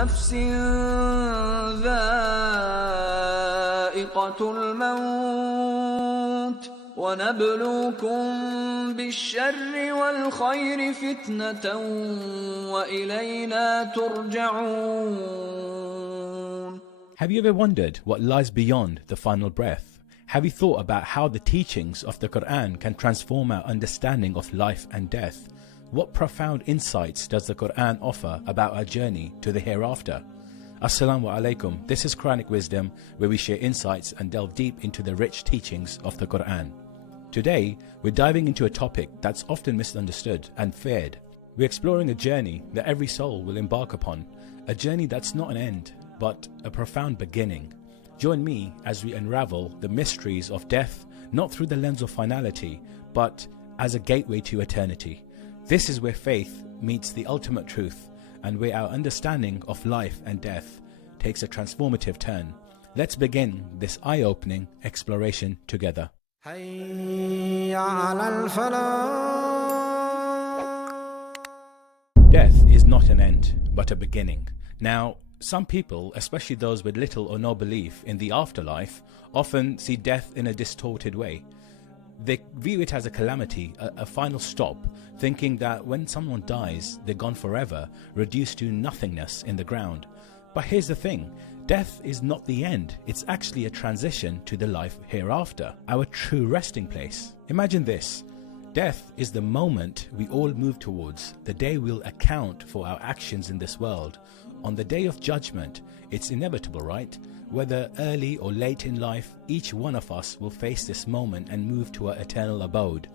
نفس ذائقة الموت وَنَبْلُوكُم بِالشَّرِّ وَالْخَيْرِ فِتْنَةً وَإِلَيْنَا تُرْجَعُونَ. Have you ever wondered what lies beyond the final breath? Have you thought about how the teachings of the Quran can transform our understanding of life and death? What profound insights does the Quran offer about our journey to the hereafter? Assalamu alaikum. This is Quranic Wisdom, where we share insights and delve deep into the rich teachings of the Quran. Today, we're diving into a topic that's often misunderstood and feared. We're exploring a journey that every soul will embark upon, a journey that's not an end, but a profound beginning. Join me as we unravel the mysteries of death, not through the lens of finality, but as a gateway to eternity. This is where faith meets the ultimate truth, and where our understanding of life and death takes a transformative turn. Let's begin this eye-opening exploration together. Death is not an end, but a beginning. Now, some people, especially those with little or no belief in the afterlife, often see death in a distorted way. They view it as a calamity, a final stop, thinking that when someone dies, they're gone forever, reduced to nothingness in the ground. But here's the thing, death is not the end, it's actually a transition to the life hereafter, our true resting place. Imagine this, death is the moment we all move towards, the day we'll account for our actions in this world. On the day of judgment, it's inevitable, right? Whether early or late in life, each one of us will face this moment and move to our eternal abode.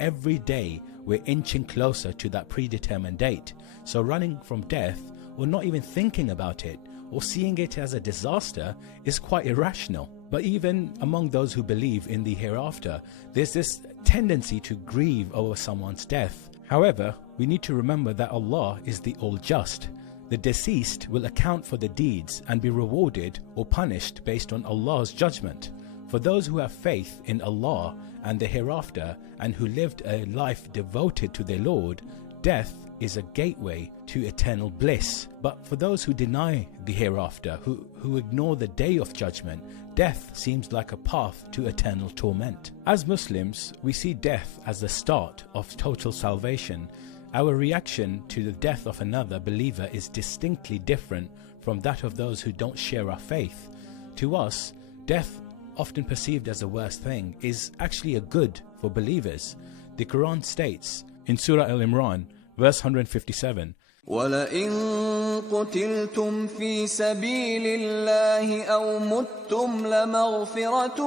Every day, we're inching closer to that predetermined date. So running from death, or not even thinking about it, or seeing it as a disaster, is quite irrational. But even among those who believe in the hereafter, there's this tendency to grieve over someone's death. However, we need to remember that Allah is the All-Just. The deceased will account for the deeds and be rewarded or punished based on Allah's judgment. For those who have faith in Allah and the hereafter and who lived a life devoted to their Lord, death is a gateway to eternal bliss. But for those who deny the hereafter, who ignore the day of judgment, death seems like a path to eternal torment. As Muslims, we see death as the start of total salvation. Our reaction to the death of another believer is distinctly different from that of those who don't share our faith. To us, death, often perceived as the worst thing, is actually a good for believers. The Quran states in Surah Al-Imran, verse 157, وَلَئِن قُتِلْتُمْ فِي سَبِيلِ اللَّهِ أَوْ مُتُّمْ لَمَغْفِرَةٌ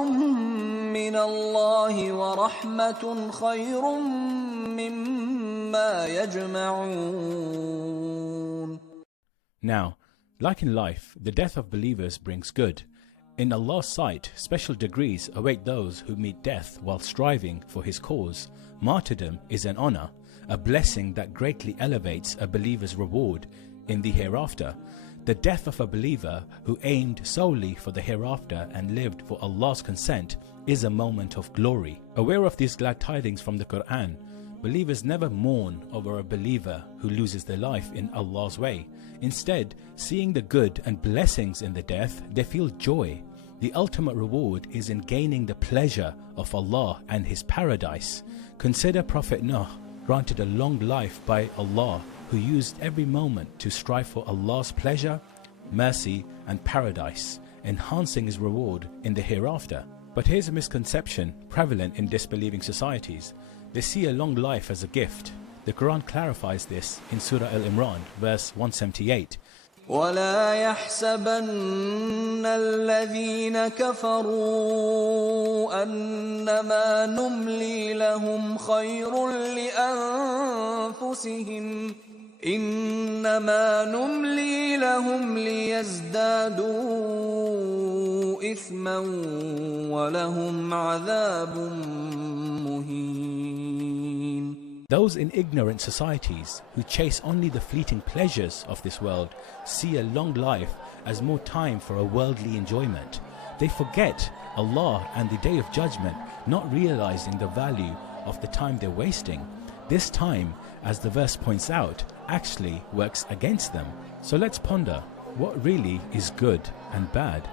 مِّنَ اللَّهِ وَرَحْمَةٌ خَيْرٌ مِّمَّا يَجْمَعُونَ. Now, like in life, the death of believers brings good. In Allah's sight, special degrees await those who meet death while striving for His cause. Martyrdom is an honor, a blessing that greatly elevates a believer's reward in the hereafter. The death of a believer who aimed solely for the hereafter and lived for Allah's consent is a moment of glory. Aware of these glad tidings from the Quran, believers never mourn over a believer who loses their life in Allah's way. Instead, seeing the good and blessings in the death, they feel joy. The ultimate reward is in gaining the pleasure of Allah and His paradise. Consider Prophet Nuh, granted a long life by Allah, who used every moment to strive for Allah's pleasure, mercy and paradise, enhancing his reward in the hereafter. But here's a misconception prevalent in disbelieving societies. They see a long life as a gift. The Quran clarifies this in Surah Al-Imran, verse 178. وَلَا يَحْسَبَنَّ الَّذِينَ كَفَرُوا أَنَّمَا نُمْلِي لَهُمْ خَيْرٌ لِأَنفُسِهِمْ إِنَّمَا نُمْلِي لَهُمْ لِيَزْدَادُوا إِثْمًا وَلَهُمْ عَذَابٌ مُهِينٌ. Those in ignorant societies who chase only the fleeting pleasures of this world see a long life as more time for a worldly enjoyment. They forget Allah and the Day of Judgment, not realizing the value of the time they're wasting. This time, as the verse points out, actually works against them. So let's ponder, what really is good and bad.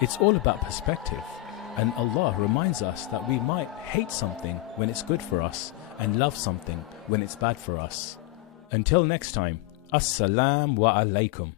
It's all about perspective. And Allah reminds us that we might hate something when it's good for us and love something when it's bad for us. Until next time, Assalamu alaikum.